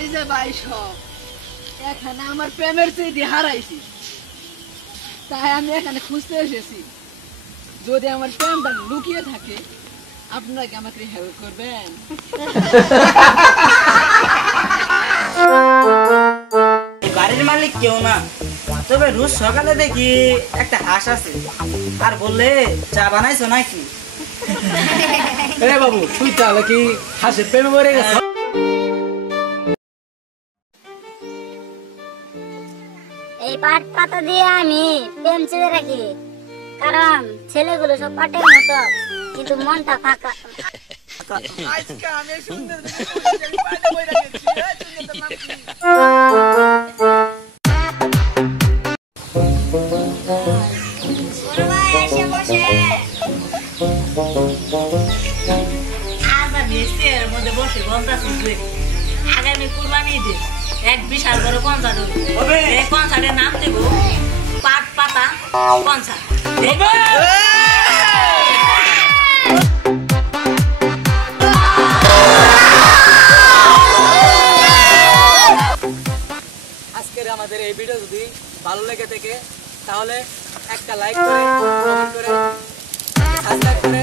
এই যে ভাই সব এখানে আমার প্রেমের চেয়ে হারাইছি, তাই আমি এখানে খুঁজতে এসেছি। যদি আমার প্রেমটা লুকিয়ে থাকে আপনারা কি আমাকে হেল্প করবেন? বাড়ির মালিক কেউ না, তবে রোজ সকালে দেখি একটা হাঁস আছে, আর বললে চা বানাইছো নাকি? এ বাবু, তুই তাহলে কি হাসির প্রেমে পড়ে গেছ? এই পাট পাতা দিয়ে আমি প্রেম চেপে রাখি, কারণ ছেলেগুলো সব পাটের মতো, কিন্তু মনটা ফাঁকা। আজকে আমি সুন্দর পানি বইরা গেছি, আজ আমি এর মধ্যে বসে বলতেছি যে আগামী কুরবানি ঈদে এক বিশাল বড় কনসার্ট হবে। এই কনসার্টের নাম দেব পাট পাতা কনসার্ট। আজকের আমাদের এই ভিডিও যদি ভালো লেগে থাকে তাহলে একটা লাইক করে, কমেন্ট করে, সাবস্ক্রাইব করে